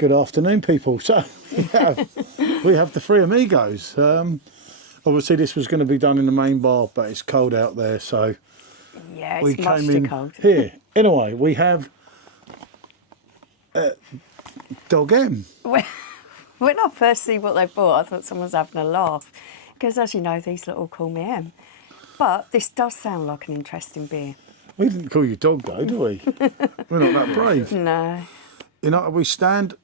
Good afternoon, people. So we have the three amigos. Obviously, this was going to be done in the main bar, but it's cold out there, so yeah, we it's much came too in cold. here. Anyway, we have Dog M. When I first see what they bought, I thought someone was having a laugh, because as you know, these lot all call me M. But this does sound like an interesting beer. We didn't call you Dog, though, do we? We're not that brave. No. You know, we stand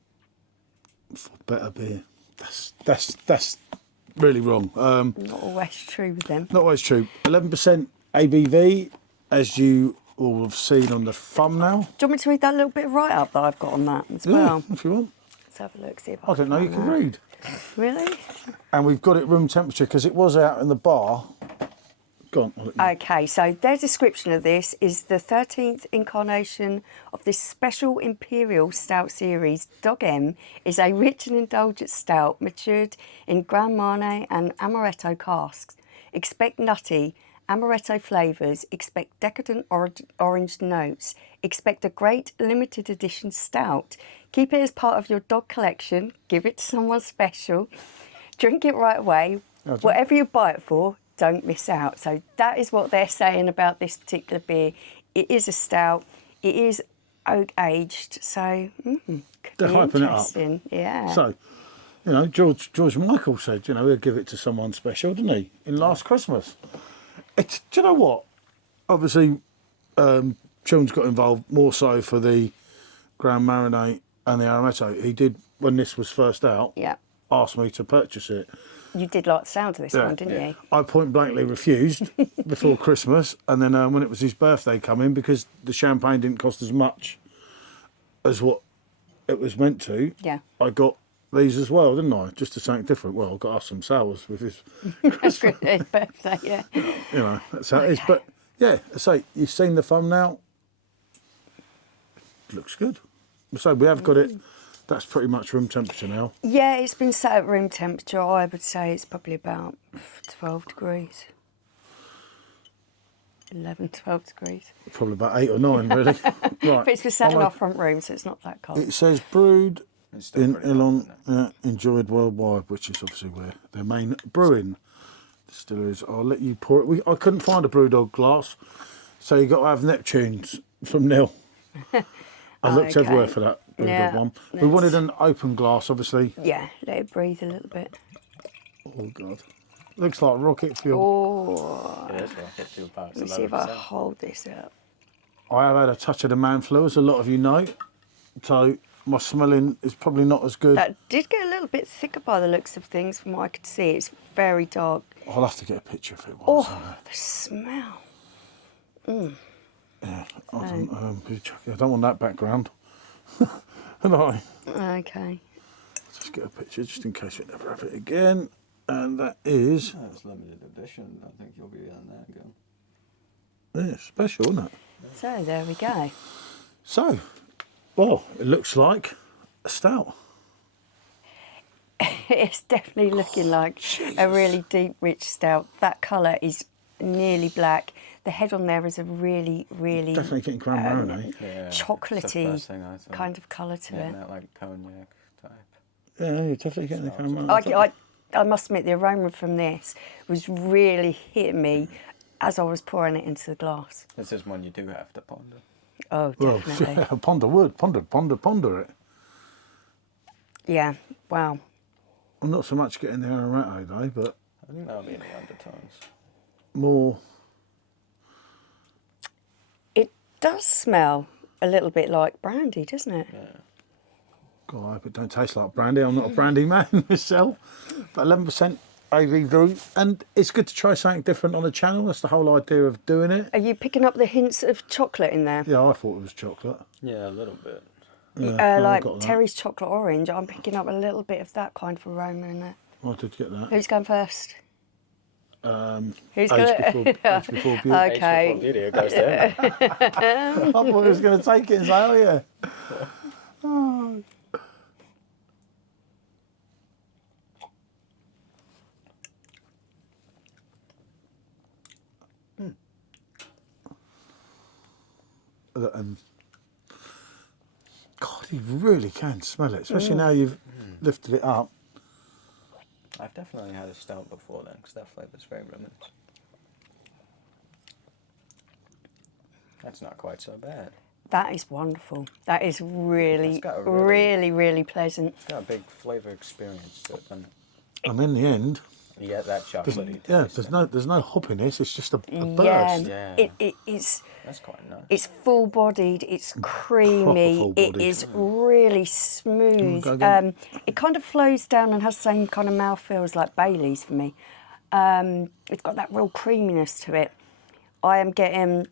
for better beer. That's really wrong. Not always true with them. Not always true. 11% ABV, as you will have seen on the thumbnail. Do you want me to read that little bit of write-up that I've got on that as well? Yeah, if you want. Let's have a look, see if I don't know, you can read. Really? And we've got it room temperature because it was out in the bar. Go on. I'll let you- Okay, so their description of this is the 13th incarnation of this special Imperial Stout series. Dog M is a rich and indulgent stout matured in Grand Marnier and Amaretto casks. Expect nutty Amaretto flavours, expect decadent orange notes, expect a great limited edition stout. Keep it as part of your dog collection, give it to someone special, drink it right away. Whatever you buy it for, don't miss out. So that is what they're saying about this particular beer. It is a stout. It is oak aged. So could They're be hyping it up. interesting. Yeah. So, you know, George Michael said, you know, he'll give it to someone special, didn't he? In Last Christmas. Do you know what? Obviously, Sean's got involved more so for the Grand Marnier and the Amaretto. He did, when this was first out, Yeah. asked me to purchase it. You did like the sound of this one, didn't you? I point blankly refused before Christmas, and then when it was his birthday coming, because the champagne didn't cost as much as what it was meant to, Yeah. I got these as well, didn't I? Just to something different. Well, I got us some sours with his That's for his birthday, yeah. you know, that's how it is. But yeah, so you've seen the thumbnail. Looks good. So we have got it. That's pretty much room temperature now. Yeah, it's been set at room temperature. I would say it's probably about 12 degrees. 11, 12 degrees. Probably about 8 or 9, really. Right. But it's been set in our front room, so it's not that cold. It says brewed in pretty Illon, enjoyed worldwide, which is obviously where their main brewing distilleries. I'll let you pour it. I couldn't find a Brewdog glass, so you got to have Neptunes from Neil. I looked Okay. everywhere for that Brewdog one. We wanted an open glass, obviously. Yeah, let it breathe a little bit. Oh God, looks like rocket fuel. Oh, It is rocket fuel packs. let me see if I hold this up. I have had a touch of the man flu, as a lot of you know, so my smelling is probably not as good. That did get a little bit thicker by the looks of things from what I could see. It's very dark. I'll have to get a picture if it was. Oh, the smell. Yeah, I don't want that background. No, Okay. just get a picture just in case we never have it again. And that is That's limited edition. I think you'll be in there again. special, isn't it? So there we go. So, well, it looks like a stout. It's definitely looking like a really deep, rich stout. That colour is nearly black. The head on there is a really, really Definitely getting Grand Marnier. Yeah, it's the first chocolatey thing I thought. kind of colour to Yeah, it. that like cognac type. Yeah, you're definitely getting the Grand Marnier. I must admit, the aroma from this was really hitting me as I was pouring it into the glass. This is one you do have to ponder. Oh, Well, definitely. ponder it. Yeah, wow. I'm not so much getting the Amaretto though, but I think that'll be in the undertones. more. It does smell a little bit like brandy, doesn't it? Yeah. God, I hope it don't taste like brandy. I'm not a brandy man myself. But 11% ABV, and it's good to try something different on the channel. That's the whole idea of doing it. Are you picking up the hints of chocolate in there? Yeah, I thought it was chocolate. Yeah, a little bit. Yeah, Like got that. Terry's chocolate orange, I'm picking up a little bit of that kind of aroma in there. I did get that. Who's going first? Who's Age going before beauty. Okay. Age before beauty, it goes there. I thought he was going to take it and say, oh yeah. Oh. And God, You really can smell it, especially now you've lifted it up. I've definitely had a stout before then, because that flavour's very reminiscent. That's not quite so bad. That is wonderful. That is really, It's got a really pleasant. It's got a big flavour experience to it, doesn't it? And in the end, You get that chocolatey taste. yeah, there's no hoppiness. It's just a Yeah, burst. Yeah. It's That's quite nice. it's full-bodied. It's creamy. full-bodied. It is really smooth. Go again. It kind of flows down and has the same kind of mouthfeel as like Bailey's for me. It's got that real creaminess to it. I am getting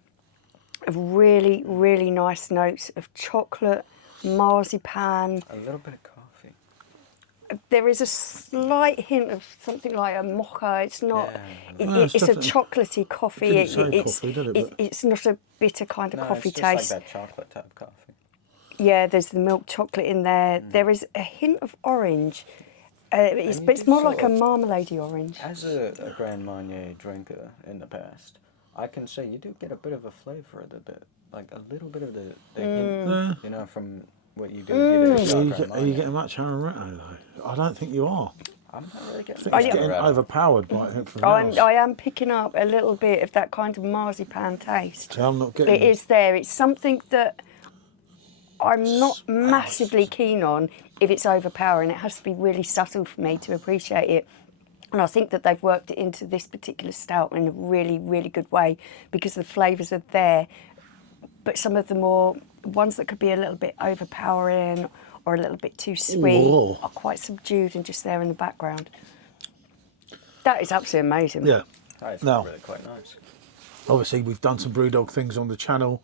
really nice notes of chocolate, marzipan. A little bit of coffee. There is a slight hint of something like a mocha. It's not. Yeah. No, It's a definitely- chocolatey coffee. Didn't say coffee, did it? It's not a bitter kind of No, coffee it's just taste. like that chocolate type coffee. Yeah, there's the milk chocolate in there. There is a hint of orange. But you it's do more sort like a of- marmalade orange. As a Grand Marnier drinker in the past, I can say you do get a bit of a flavour of the bit, like a little bit of the hint, you know, from what you do. With either Are you, Grand are you Marnier. getting much Amaretto though? I don't think you are. I'm not really getting. I think it's much getting Amaretto. overpowered by everything else. I am picking up a little bit of that kind of marzipan taste. So I'm not getting. It is there. It's something that I'm not massively keen on if it's overpowering. It has to be really subtle for me to appreciate it. And I think that they've worked it into this particular stout in a really good way because the flavours are there, but some of the more ones that could be a little bit overpowering or a little bit too sweet Whoa. are quite subdued and just there in the background. That is absolutely amazing. Yeah. That is No. really quite nice. Obviously, we've done some Brewdog things on the channel.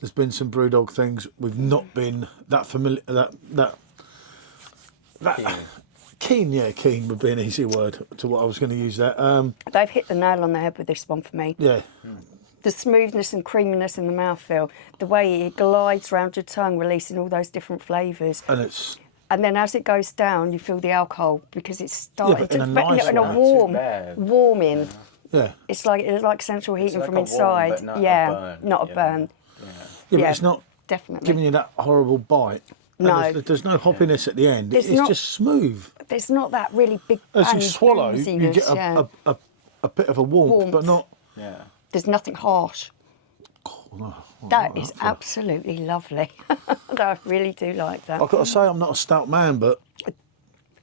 There's been some Brewdog things. We've not been that familiar. That keen. Yeah, keen would be an easier word to what I was going to use there. They've hit the nail on the head with this one for me. Yeah. The smoothness and creaminess in the mouthfeel, the way it glides round your tongue, releasing all those different flavours. And it's And then as it goes down, you feel the alcohol because it's starting but in a to nice in a way. warm, Not too bad. warming. yeah. It's like central heating like from a warm, inside. but not a yeah, burn, not a you know. burn. Yeah. Yeah, Yeah, but it's not Definitely. giving you that horrible bite. And No. there's no hoppiness at the end. It's It's not- just smooth. There's not that really big As bang you swallow, you booziness, get yeah. a bit of a warmth, but not. Yeah. There's nothing harsh. Oh, no, That is absolutely lovely. I really do like that. I've got to say, I'm not a stout man, but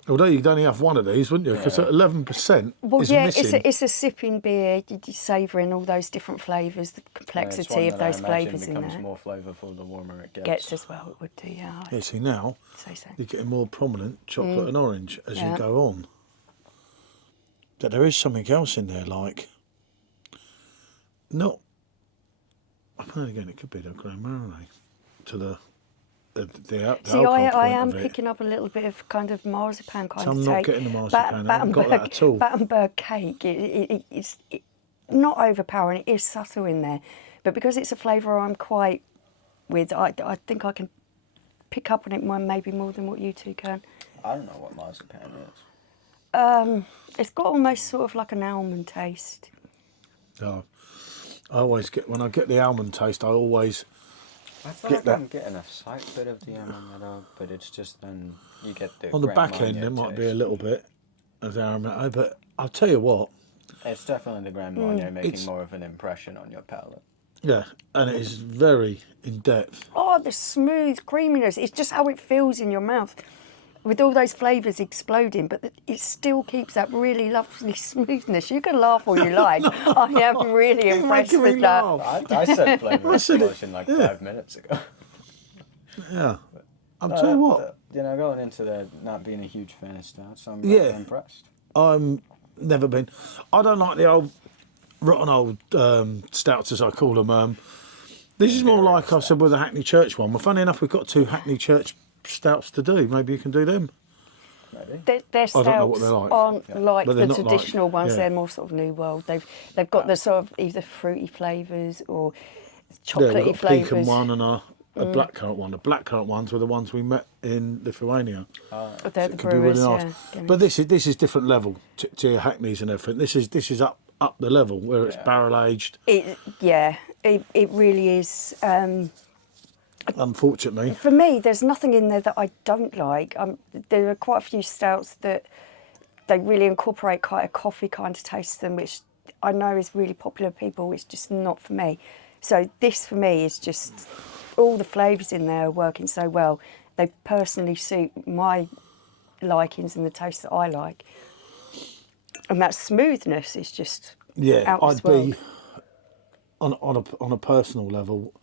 although you'd only have one of these, wouldn't you? Because 11% Well, is yeah, missing. it's a sipping beer. You're savouring all those different flavours, the complexity of those flavours in becomes there. more flavourful the warmer it gets. Gets as well, it would do, yeah. Yeah, see now I'd say so. you're getting more prominent chocolate and orange as Yeah. you go on. But there is something else in there, like not. Then again, it could be the Grand Marnier to the See, alcohol I point am of it. picking up a little bit of kind of marzipan kind I'm of not take. getting the marzipan, I haven't got that at all. Battenberg cake, it's not overpowering, it is subtle in there. But because it's a flavour I'm quite with, I think I can pick up on it maybe more than what you two can. I don't know what marzipan is. It's got almost sort of like an almond taste. Oh, I always get when I get the almond taste. I always I feel Get like that. I'm getting a slight bit of the amaretto, but it's just then you get the on the Grand back end Marnier there might be a taste. little bit of the amaretto, but I'll tell you what. It's definitely the Grand Marnier making It's- more of an impression on your palate. Yeah, and it is very in depth. Oh, the smooth creaminess. It's just how it feels in your mouth with all those flavours exploding, but it still keeps that really lovely smoothness. You can laugh all you like. I am really impressed making me with that. laugh. I said flavour said it, explosion like 5 minutes ago. Yeah, I'll tell you what. You know, going into the not being a huge fan of stouts, I'm Yeah. impressed. I'm never been. I don't like the old rotten old stouts as I call them. This is more like I said with the Hackney Church one. Well, funny enough, we've got 2 Hackney Church stouts to do. Maybe you can do them. Maybe. Their I don't know what stouts they're like. aren't like But they're the not like- traditional ones. yeah. They're more sort of new world. They've got the sort of either fruity flavours or Yeah, we've chocolatey got a pecan flavours. one and a blackcurrant one. The blackcurrant ones were the ones we met in Lithuania. They're the Could be really brewers, nice. yeah. But this is different level to your Hackneys and everything. This is up the level where it's Yeah. barrel aged. It really is. unfortunately. For me, there's nothing in there that I don't like. There are quite a few stouts that they really incorporate quite a coffee kind of taste to them, which I know is really popular with people. It's just not for me. So this, for me, is just all the flavours in there are working so well. They personally suit my likings and the taste that I like. And that smoothness is just out I'd this world. be on a personal level,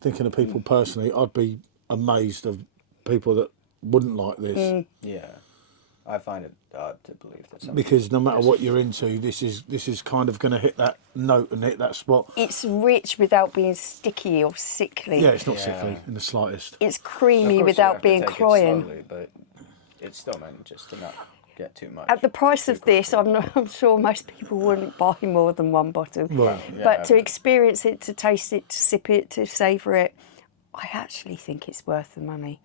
thinking of people personally, I'd be amazed of people that wouldn't like this. Yeah, I find it odd to believe that some Because no matter what you're into, this is kind of going to hit that note and hit that spot. It's rich without being sticky or sickly. Yeah, it's not sickly in the slightest. It's Of creamy course you without have to being take it cloying. slowly, but it's still meant just to not get too much. At the price too of this, quickly. I'm sure most people wouldn't buy more than one bottle. Well, yeah, But to experience it, to taste it, to sip it, to savour it, I actually think it's worth the money.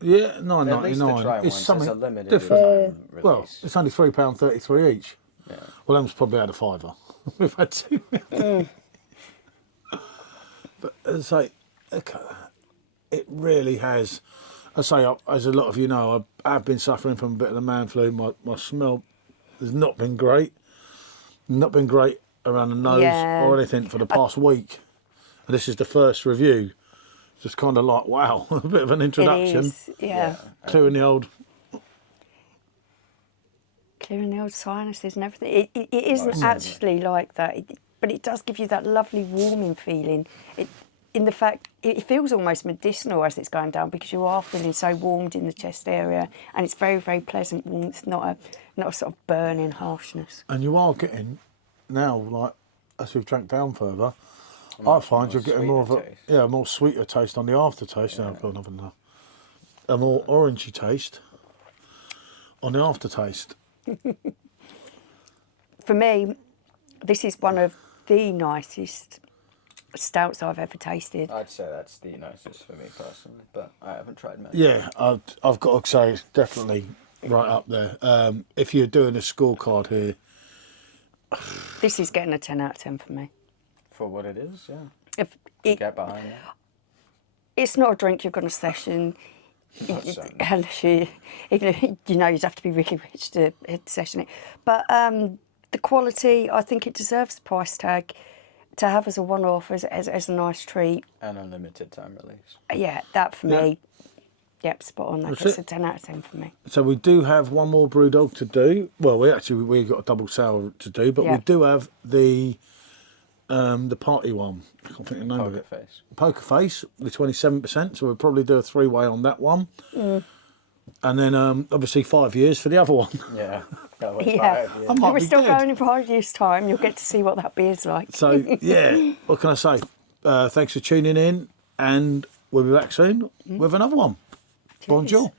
Yeah, At least to $9.99. try It's once. It's something a limited different. time release. Well, it's only £3.33 each. Yeah. Well, Em's probably had a fiver. We've had two. But as I say, okay, it really has. I say, as a lot of you know, I have been suffering from a bit of the man flu. My smell has not been great. Not been great around the nose Yeah. or anything for the past week. And this is the first review. Just kind of like, wow, a bit of an It introduction. is, yeah. Clearing the old. Clearing the old sinuses and everything. It isn't certainly. actually like that, but it does give you that lovely warming feeling. In the fact, it feels almost medicinal as it's going down because you are feeling so warmed in the chest area, and it's very, very pleasant warmth, not a sort of burning harshness. And you are getting now, like as we've drank down further, I find you're getting more of a sweeter more sweeter taste on the aftertaste. Now I've got another now. A more orangey taste on the aftertaste. For me, this is one of the nicest stouts I've ever tasted. I'd say that's the nicest for me personally, but I haven't tried many. Yeah, I've got to say it's definitely right up there. If you're doing a scorecard here, This is getting a 10 out of 10 for me. For what it is, yeah. If it, Get behind it. it's not a drink you're going to session. certainly. Unless you, even you know, you'd have to be really rich to session it. But the quality, I think it deserves the price tag. To have as a one-off, as a nice treat. And a limited time release. Yeah, that for me. Yep, spot on. That's That's it. a 10 out of 10 for me. so we do have one more Brewdog to do. Well, we got a double sour to do, but we Yeah. do have the party one. I can't think of the name of Poker it. face. Poker Face, the 27%, so we'll probably do a three-way on that one. And then obviously 5 years for the other one. Yeah. That was Yeah. 5 years. I might We're be still dead. going in 5 years' time. You'll get to see what that beer's like. So, yeah, what can I say? Thanks for tuning in, and we'll be back soon with another one. Bonjour.